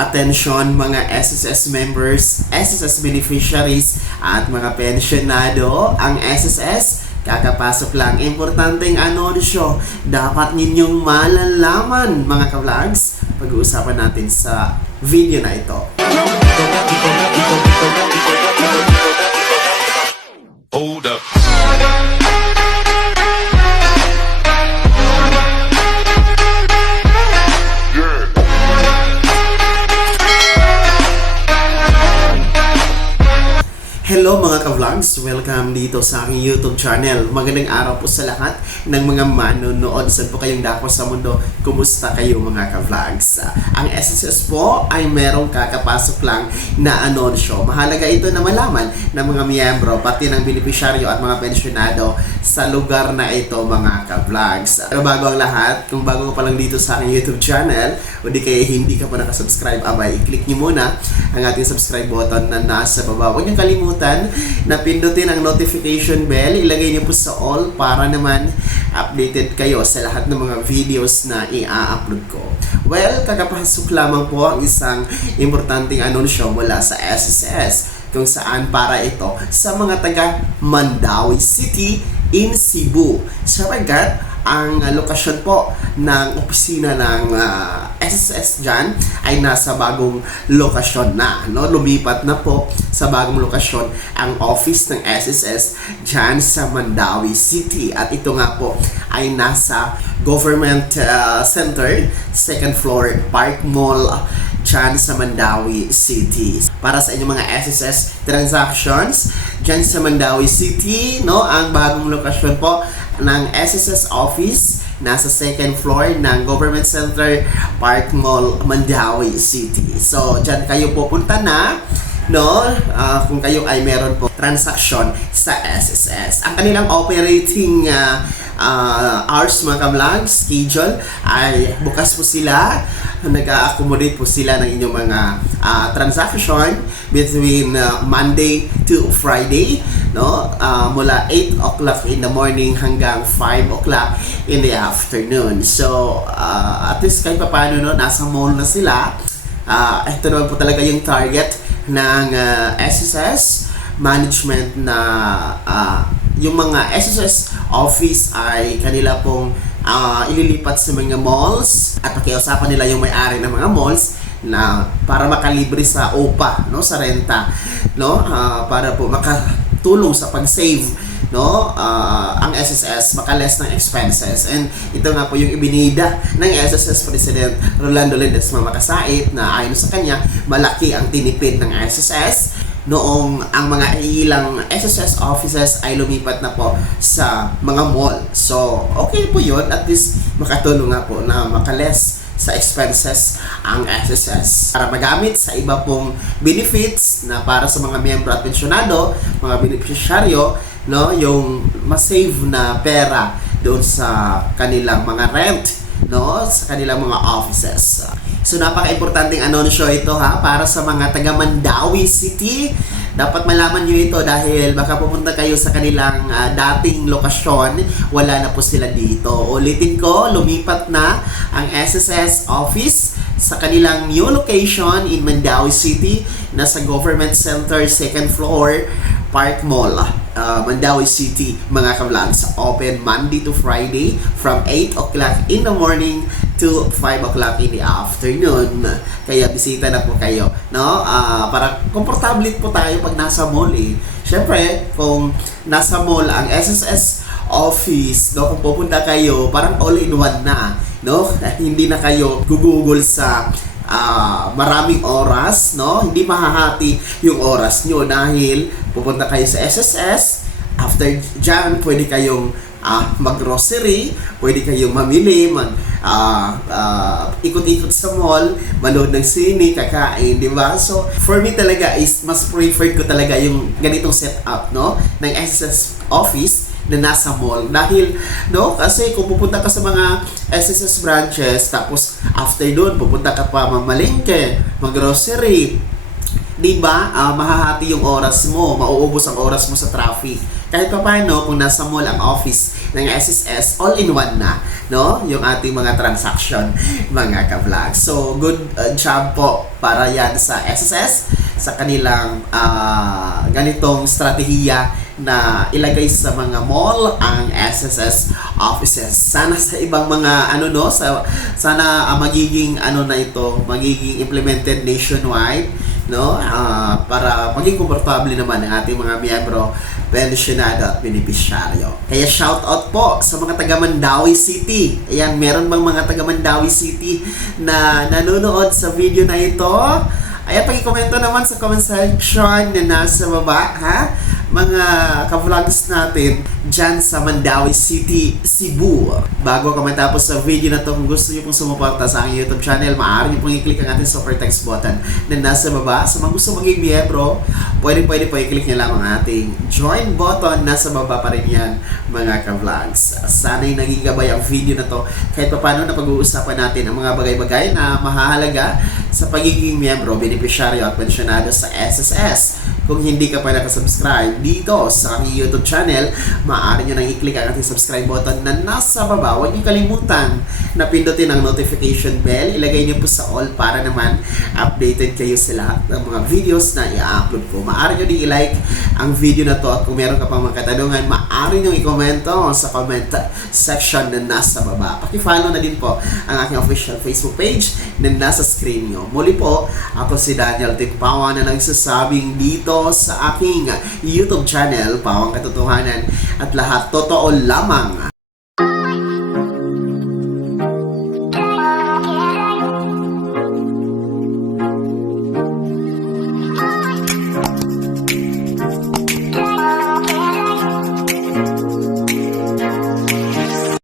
Attention mga SSS members, SSS beneficiaries at mga pensyonado, ang SSS kakapasok lang. Importanteng anunsyo, dapat ninyong malalaman mga ka-vlogs. Pag-uusapan natin sa video na ito. Hold up. Hello mga ka-vlogs! Welcome dito sa aking YouTube channel. Magandang araw po sa lahat ng mga manonood. Saan po kayong dako sa mundo? Kumusta kayo mga ka-vlogs? Ang SSS po ay merong kakapasok lang na anunsyo. Mahalaga ito na malaman ng mga miyembro, pati ng beneficiaryo at mga pensyonado sa lugar na ito mga ka-vlogs. Pero bago ang lahat, kung bago ka pa lang dito sa aking YouTube channel, o di kaya hindi ka pa nakasubscribe, abay, i-click nyo muna ang ating subscribe button na nasa baba. Huwag nyo kalimutan na pindutin ang notification bell, ilagay niyo po sa all para naman updated kayo sa lahat ng mga videos na i-upload ko. Well, kakapasok lamang po ang isang importanteng anunsyo mula sa SSS kung saan para ito sa mga taga Mandawi City in Cebu. Sapagat ang lokasyon po ng opisina ng SSS dyan ay nasa bagong lokasyon na. No? Lumipat na po sa bagong lokasyon ang office ng SSS dyan sa Mandawi City. At ito nga po ay nasa Government Center, second floor, Park Mall, dyan sa Mandawi City. Para sa inyong mga SSS transactions dyan sa Mandawi City, no, ang bagong lokasyon po ng SSS office nasa second floor ng Government Center, Park Mall, Mandawi City. So, dyan kayo pupunta na, no, kung kayo ay meron po transaction sa SSS. Ang kanilang operating hours mga ka-vlog, schedule ay bukas po sila. Nag-accommodate po sila ng inyong mga transaction between Monday to Friday, no? Mula 8 o'clock in the morning hanggang 5 o'clock in the afternoon. So, at least kahit pa paano, no, nasa mall na sila. Ito naman po talaga yung target ng SSS management na yung mga SSS office ay kanila pong ililipat sa mga malls at pakiusapan nila yung may-ari ng mga malls na para makalibre sa OPA, no, sa renta, no, para po makatulong sa pag-save, no, ang SSS makaless ng expenses. And ito nga po yung ibinida ng SSS President Rolando Ledesma Makasait na ayon sa kanya malaki ang tinipid ng SSS noong ang mga ilang SSS offices ay lumipat na po sa mga mall. So, okay po yun. At least makatulong nga po na makaless sa expenses ang SSS para magamit sa iba pong benefits na para sa mga miyembro at pensyonado, mga beneficiaryo, no, yung ma-save na pera doon sa kanilang mga rent, no, sa kanilang mga offices. So napaka-importanteng anunsyo ito para sa mga taga Mandawi City. Dapat malaman nyo ito dahil baka pupunta kayo sa kanilang dating lokasyon, wala na po sila dito. Ulitin ko, lumipat na ang SSS office sa kanilang new location in Mandawi City, nasa Government Center, second floor, Park Mall, Mandawi City, mga ka-vlogs. Open Monday to Friday from 8 o'clock in the morning to 5 o'clock in the afternoon. Kaya bisita na po kayo, no? Para komportable po tayo pag nasa mall eh. Siyempre, kung nasa mall ang SSS office, no, kung pupunta kayo, parang all-in-one na, no? Hindi na kayo gugugol sa maraming oras, no? Hindi mahahati yung oras nyo dahil pupunta kayo sa SSS. After dyan, pwede kayong mag-grocery, pwede kayong mamili, ikot-ikot sa mall, manood ng sine, kakain, di ba? So, for me talaga is mas preferred ko talaga yung ganitong setup, no, ng SSS office na nasa mall. Dahil, no, kasi kung pupunta ka sa mga SSS branches, tapos after doon, pupunta ka pa mamalengke, mag-grocery, di ba? Mahahati yung oras mo, mauubos ang oras mo sa traffic. Kahit pa paano, kung nasa mall ang office ng SSS, all-in-one na, no? Yung ating mga transaction, mga ka-vlog. So, good job po para yan sa SSS, sa kanilang ganitong strategiya na ilagay sa mga mall ang SSS offices. Sana sa ibang mga sana magiging na ito, magiging implemented nationwide, no? Para maging komportable naman ang ating mga miyembro, pensyonado at benepisyaryo. Kaya shout out po sa mga taga Mandawi City. Ayan, meron bang mga taga Mandawi City na nanonood sa video na ito? Ayan, pakikomento naman sa comment section na nasa baba, ha? Mga ka-vlogs natin dyan sa Mandawi City, Cebu. Bago ka matapos sa video na to, kung gusto nyo pong sumuporta sa aking YouTube channel, maaari nyo pong i-click ang ating super text button na nasa baba. Sa mga gusto maging miyembro, pwede po i-click nyo lang ang ating join button. Nasa baba pa rin yan, mga ka-vlogs. Sana'y naging gabay ang video na to kahit paano na pag-uusapan natin ang mga bagay-bagay na mahalaga sa pagiging miyembro, benepisyaryo at pensyonado sa SSS. Kung hindi ka pa nakasubscribe dito sa aking YouTube channel, maaari nyo nang i-click ang ating subscribe button na nasa baba. Huwag nyo kalimutan na pindutin ang notification bell. Ilagay nyo po sa all para naman updated kayo sa lahat ng mga videos na i-upload ko. Maaari nyo din i-like ang video na to at kung meron ka pang mga katanungan, maaari nyo i-komento sa comment section na nasa baba. Paki-follow na din po ang aking official Facebook page na nasa screen nyo. Muli po, ako si Daniel Tikpawa na nagsasabing dito sa aking YouTube channel, Pawang Katotohanan, at lahat totoo lamang.